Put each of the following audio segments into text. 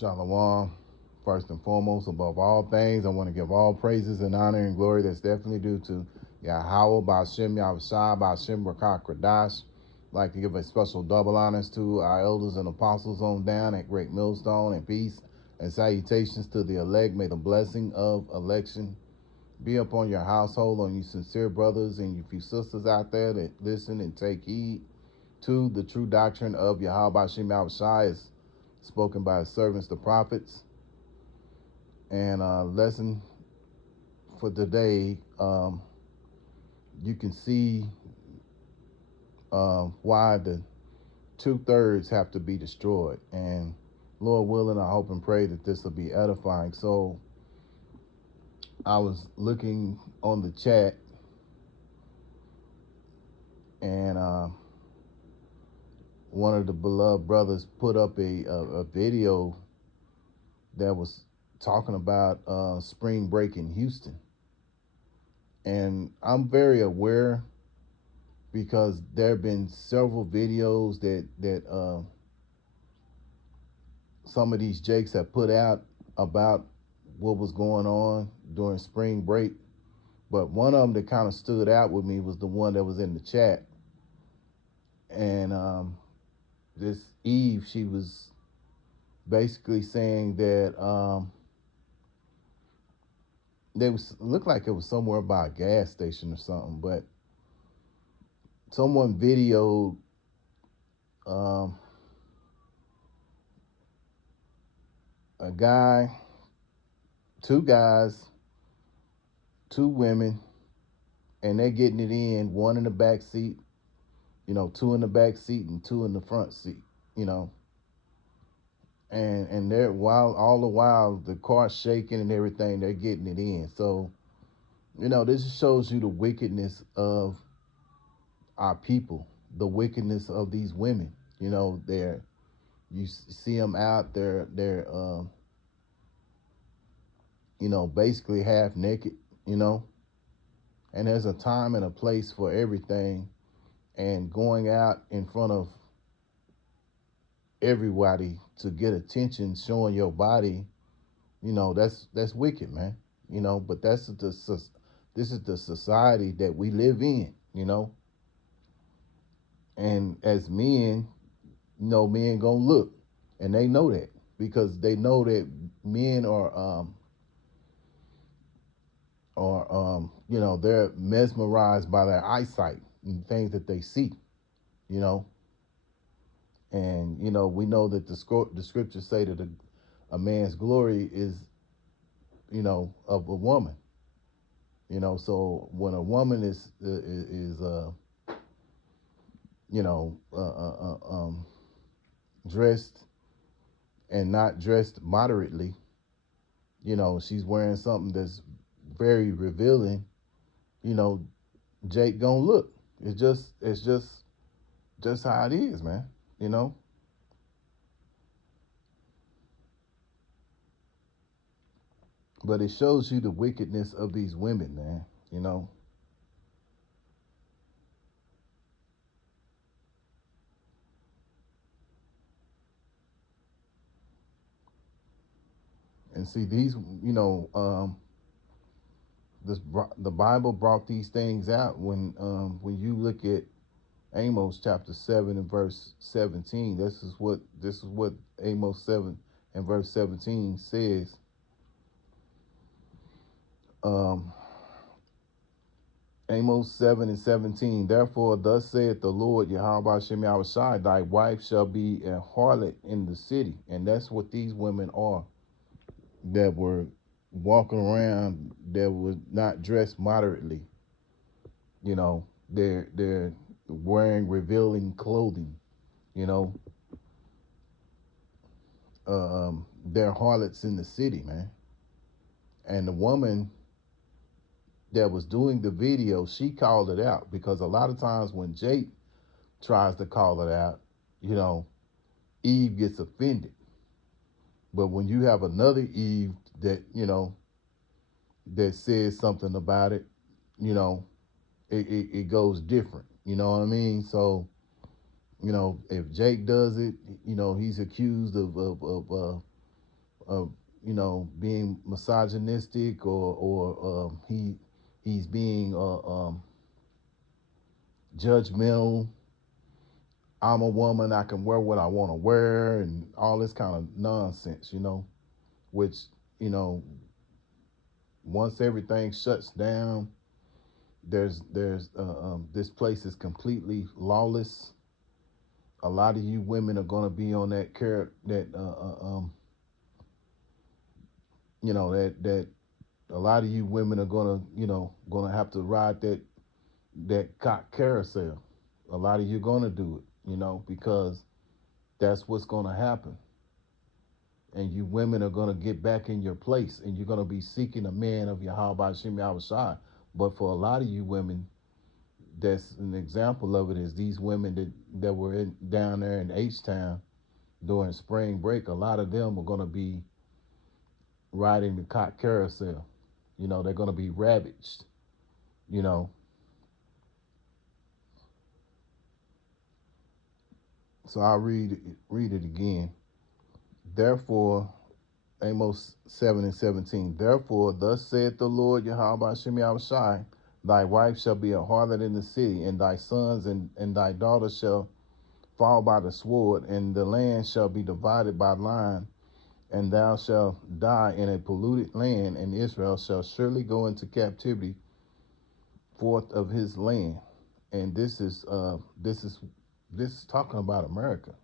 Shalom. First and foremost, above all things, I want to give all praises and honor and glory that's definitely due to Yahweh, Ba'ashem, Yahushua, Ba'ashem, Rakah, Kradash. I'd like to give a special double honors to our elders and apostles on down at Great Millstone, and peace and salutations to the elect. May the blessing of election be upon your household, on you sincere brothers and you few sisters out there that listen and take heed to the true doctrine of Yahweh, Ba'ashem, Yahushua is spoken by his servants, the prophets. And lesson for today, you can see why the 2/3 have to be destroyed. And Lord willing, I hope and pray that this will be edifying. So I was looking on the chat, and one of the beloved brothers put up a video that was talking about spring break in Houston. And I'm very aware, because there have been several videos that some of these jakes have put out about what was going on during spring break. But one of them that kind of stood out with me was the one that was in the chat. And this Eve, she was basically saying that they was looked like it was somewhere by a gas station or something, but someone videoed a guy, two guys, two women, and they're getting it in, one in the back seat, two in the back seat and two in the front seat, and they're all the while the car's shaking and everything, they're getting it in. So, this just shows you the wickedness of our people, the wickedness of these women. You see them out there, they're basically half naked, and there's a time and a place for everything. And going out in front of everybody to get attention, showing your body, that's wicked, man. But this is the society that we live in, and as men, men gonna look, and they know that, because they know that men they're mesmerized by their eyesight and things that they see, you know. And we know that the scriptures say that a man's glory is, of a woman. So when a woman is you know, dressed and not dressed moderately, she's wearing something that's very revealing, you know, Jake gonna look. It's just how it is, man. You know. But it shows you the wickedness of these women, man. You know. And see these, this the Bible brought these things out when you look at Amos chapter 7 and verse 17. This is what Amos 7 and verse 17 says. Um, Amos 7 and 17. Therefore, thus saith the Lord, Yahweh Shem Yahushai, thy wife shall be a harlot in the city. And that's what these women are, that were walking around, that were not dressed moderately. They're wearing revealing clothing. You know, they're harlots in the city, man. And the woman that was doing the video, she called it out, because a lot of times when Jake tries to call it out, Eve gets offended. But when you have another Eve that, that says something about it, it goes different. You know what I mean? So, if Jake does it, he's accused of of being misogynistic, or he's being judgmental. I'm a woman, I can wear what I want to wear, and all this kind of nonsense, which, you know, once everything shuts down, there's this place is completely lawless. A lot of you women are going to be on that care that that a lot of you women are going to going to have to ride that cock carousel. A lot of you going to do it, because that's what's going to happen. And you women are going to get back in your place, and you're going to be seeking a man of Yahweh Shem Yahushai. But for a lot of you women, that's an example of it is these women that were down there in H-Town during spring break. A lot of them are going to be riding the cock carousel. They're going to be ravaged. You know, so I'll read it again. Therefore, Amos 7:17. Therefore, thus saith the Lord Yahweh Shem Yahushai, thy wife shall be a harlot in the city, and thy sons and thy daughters shall fall by the sword, and the land shall be divided by line, and thou shalt die in a polluted land, and Israel shall surely go into captivity forth of his land. And this is talking about America.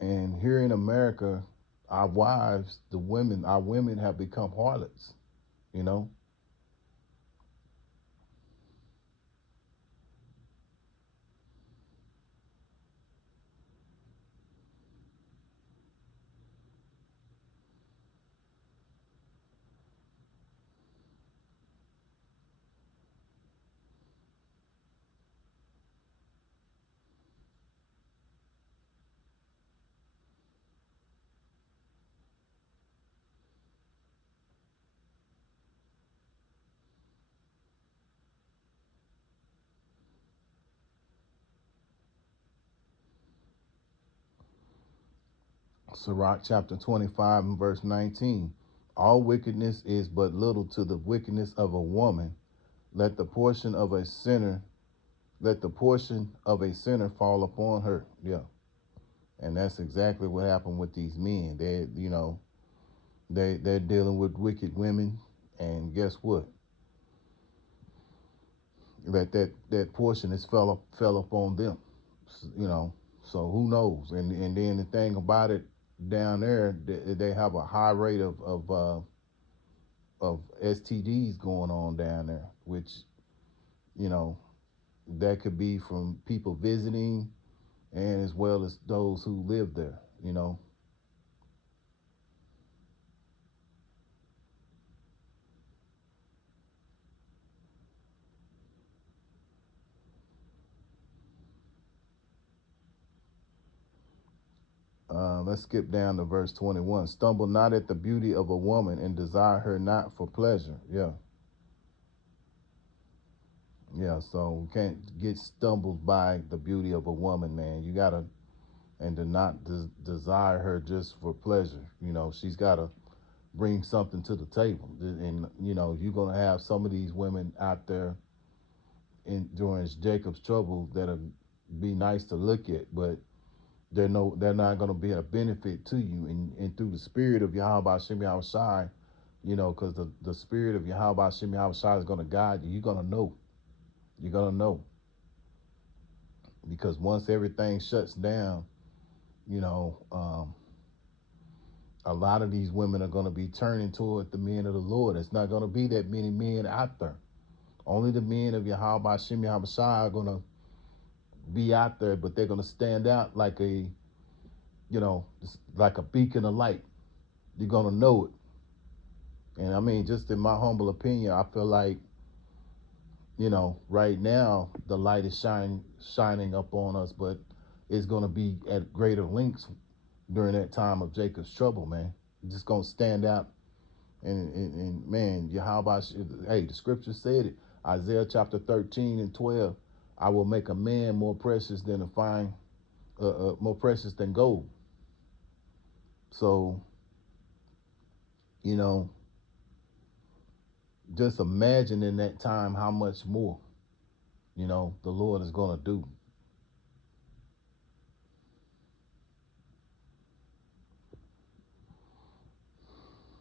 And here in America, our wives, our women have become harlots, you know. Sirach chapter 25 and verse 19. All wickedness is but little to the wickedness of a woman. Let the portion of a sinner, let the portion of a sinner fall upon her. Yeah. And that's exactly what happened with these men. They're dealing with wicked women, and guess what? That portion is fell upon them. You know, so who knows? And then the thing about it, down there, they have a high rate of STDs going on down there, which, you know, that could be from people visiting, and as well as those who live there. Let's skip down to verse 21. Stumble not at the beauty of a woman, and desire her not for pleasure. Yeah, yeah. So we can't get stumbled by the beauty of a woman, man. You gotta, and to not desire her just for pleasure. She's gotta bring something to the table. And you're gonna have some of these women out there during Jacob's trouble that'll be nice to look at, but they're not going to be a benefit to you. And through the spirit of Yahweh Shem Yahushai, because the spirit of Yahweh Shem Yahushai is going to guide you. You're going to know because once everything shuts down, you know um, a lot of these women are going to be turning toward the men of the Lord. It's not going to be that many men out there. Only the men of Yahweh Shem Yahushai are going to be out there, but they're going to stand out like like a beacon of light. You're going to know it. And I mean, just in my humble opinion, I feel like, right now the light is shining up on us, but it's going to be at greater lengths during that time of Jacob's trouble, man. It's just going to stand out. And man, Yahweh, hey, the scripture said it. Isaiah chapter 13 and 12. I will make a man more precious than more precious than gold. So You know, just imagine in that time how much more, the Lord is going to do.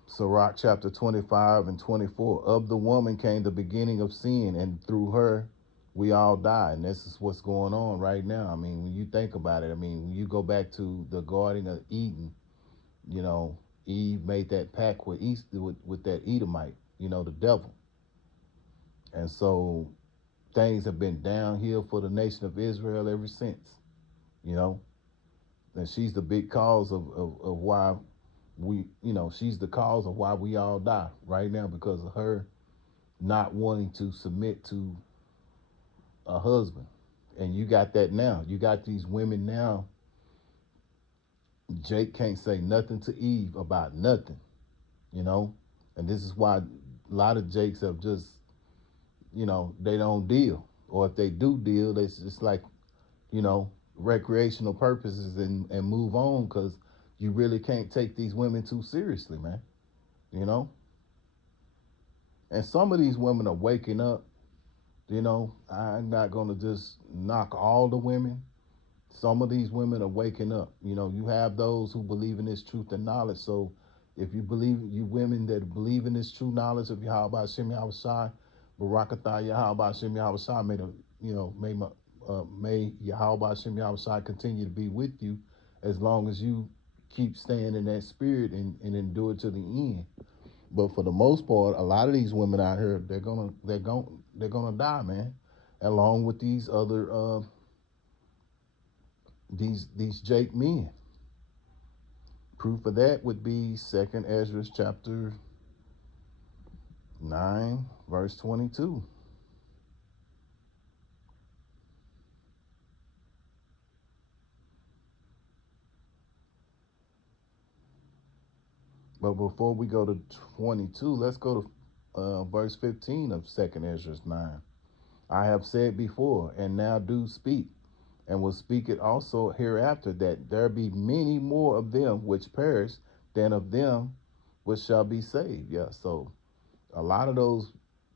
Sirach chapter 25 and 24. Of the woman came the beginning of sin, and through her we all die. And this is what's going on right now. I mean, when you think about it, I mean, when you go back to the Garden of Eden, you know, Eve made that pact with that Edomite, the devil. And so things have been downhill for the nation of Israel ever since, you know. And she's the big cause of why she's the cause of why we all die right now because of her not wanting to submit to a husband. And you got that now. You got these women now. Jake can't say nothing to Eve about nothing, you know? And this is why a lot of Jakes have just, they don't deal. Or if they do deal, it's just like, recreational purposes and move on because you really can't take these women too seriously, man, you know? And some of these women are waking up. I'm not going to just knock all the women. Some of these women are waking up. You have those who believe in this truth and knowledge. So if you believe, you women that believe in this true knowledge of Yahweh Shem Yahushai, Barakatah Yahweh Shem Yahushai, may Yahweh Shem Yahushai continue to be with you as long as you keep staying in that spirit and endure to the end. But for the most part, a lot of these women out here, they're gonna die, man. Along with these other these Jake men. Proof of that would be Second Ezra chapter 9, verse 22. But before we go to 22, let's go to verse 15 of Second Ezra 9. I have said before, and now do speak, and will speak it also hereafter, that there be many more of them which perish than of them which shall be saved. Yeah, so a lot of those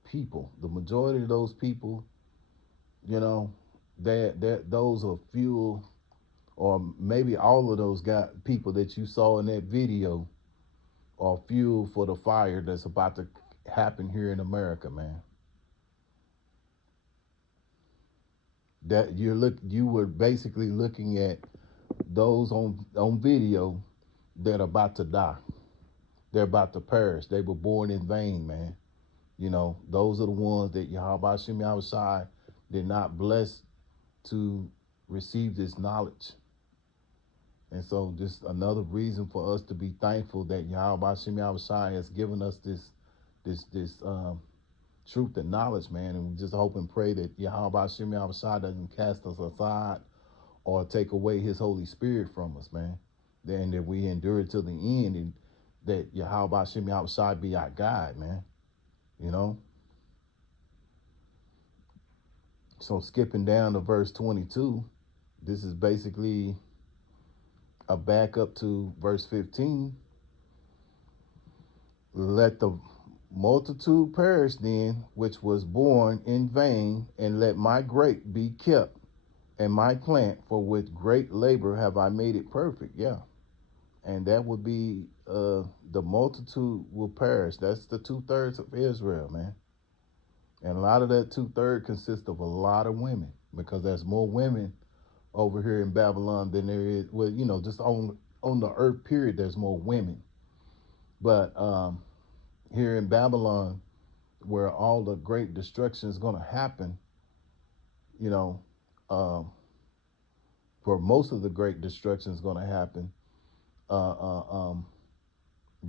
people, the majority of those people, you know, that those are fuel, or maybe all of those people that you saw in that video are fuel for the fire that's about to happen here in America, man. That you were basically looking at those on video that are about to die. They're about to perish. They were born in vain, man. Those are the ones that Yahweh Shem Yahushai did not bless to receive this knowledge. And so just another reason for us to be thankful that Yahweh Shem Yahushai has given us this truth and knowledge, man. And we just hope and pray that Yahweh Shem Yahushai doesn't cast us aside or take away his Holy Spirit from us, man. Then that we endure it to the end, and that Yahweh Shem Yahushai be our guide, man. You know? So skipping down to verse 22, this is basically a backup to verse 15. Let the multitude perish then, which was born in vain, and let my grape be kept, and my plant, for with great labor have I made it perfect. Yeah. And that would be the multitude will perish. That's the 2/3 of Israel, man. And a lot of that 2/3 consists of a lot of women, because there's more women over here in Babylon than there is, well, just on the earth period, there's more women. But here in Babylon, where all the great destruction is going to happen, you know, um, for most of the great destruction is going to happen, uh, uh, um,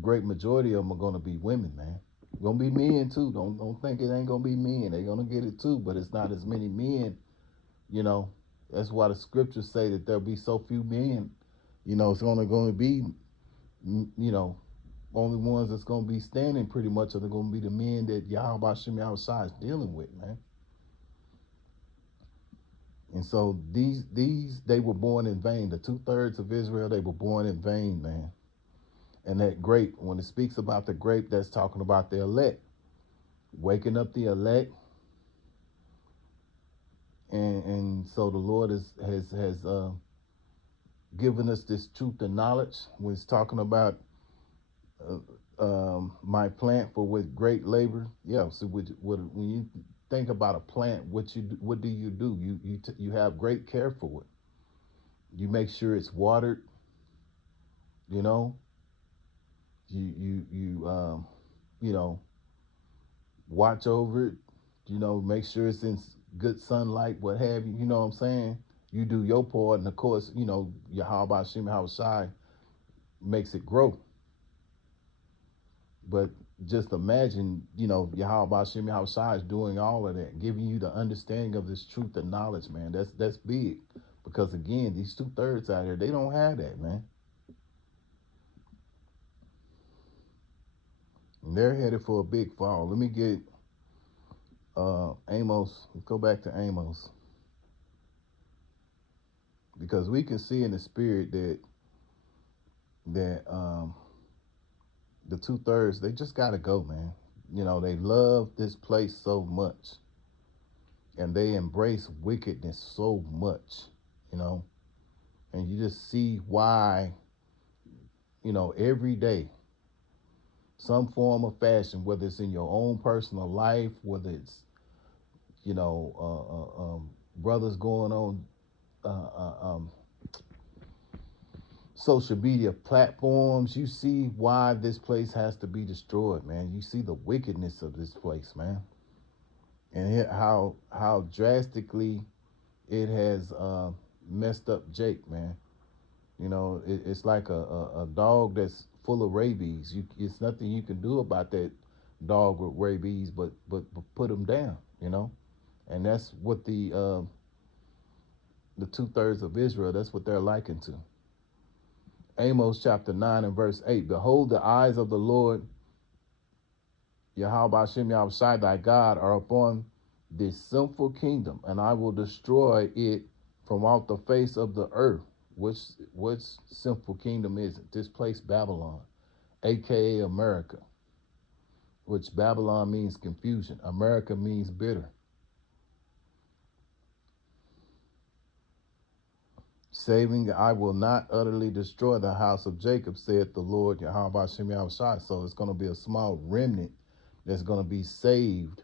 great majority of them are going to be women, man. Gonna be men too. Don't think it ain't gonna be men. They're gonna get it too, but it's not as many men. You know, that's why the scriptures say that there'll be so few men. It's only going to be, only ones that's going to be standing pretty much are going to be the men that Yahweh Shem Yahushai is dealing with, man. And so these they were born in vain. The 2/3 of Israel, they were born in vain, man. And that grape, when it speaks about the grape, that's talking about the elect, waking up the elect. And so the Lord has given us this truth and knowledge when it's talking about my plant for with great labor. Yeah. So when you think about a plant, what do? You have great care for it. You make sure it's watered. You know, you you know watch over it. You know, make sure it's in good sunlight, what have you. You know what I'm saying? You do your part, and of course, Yahweh Shem Shai makes it grow. But just imagine, Yahweh Shem Shai is doing all of that, giving you the understanding of this truth and knowledge, man. That's big. Because again, these 2/3 out here, they don't have that, man. And they're headed for a big fall. Let me get Amos. Let's go back to Amos. Because we can see in the spirit that the 2/3, they just gotta go, man. They love this place so much, and they embrace wickedness so much, you know, and you just see why, every day, some form of fashion, whether it's in your own personal life, whether it's, brothers going on social media platforms, you see why this place has to be destroyed, man. You see the wickedness of this place, man, and how drastically it has messed up Jake, man. It's like a dog that's full of rabies. It's nothing you can do about that dog with rabies, but put him down, and that's what the 2/3 of Israel. That's what they're likened to. Amos chapter 9 and verse 8. Behold, the eyes of the Lord, Yahweh Shem Yahushai thy God, are upon this sinful kingdom, and I will destroy it from off the face of the earth. Which sinful kingdom is it? This place, Babylon, aka America, which Babylon means confusion. America means bitter. Saving, I will not utterly destroy the house of Jacob, said the Lord, Yahweh Shem Yahushai. So it's going to be a small remnant that's going to be saved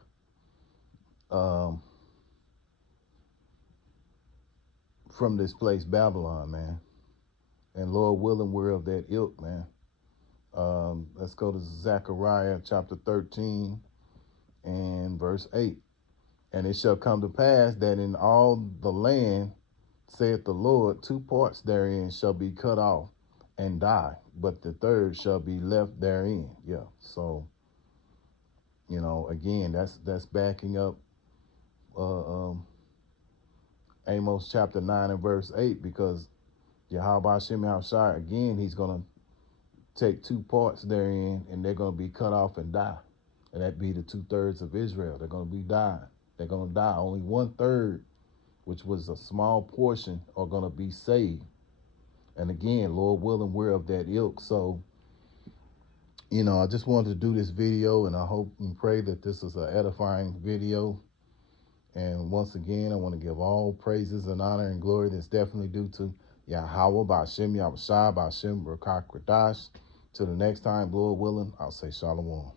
um, from this place, Babylon, man. And Lord willing, we're of that ilk, man. Let's go to Zechariah chapter 13 and verse 8. And it shall come to pass that in all the land, saith the Lord, 2 parts therein shall be cut off and die, but the third shall be left therein. Yeah. So, again, that's backing up uh, um, Amos chapter 9 and verse 8, because Yahweh Shem Shai, again, he's going to take 2 parts therein, and they're going to be cut off and die. And that be the 2/3 of Israel. They're going to be dying. They're going to die. Only 1/3, which was a small portion, are going to be saved. And again, Lord willing, we're of that ilk. So, I just wanted to do this video, and I hope and pray that this is an edifying video. And once again, I want to give all praises and honor and glory that's definitely due to Yahweh, Ba'ashem, Yahushua, Ba'ashem, Rakak, Radash. Till the next time, Lord willing, I'll say Shalom.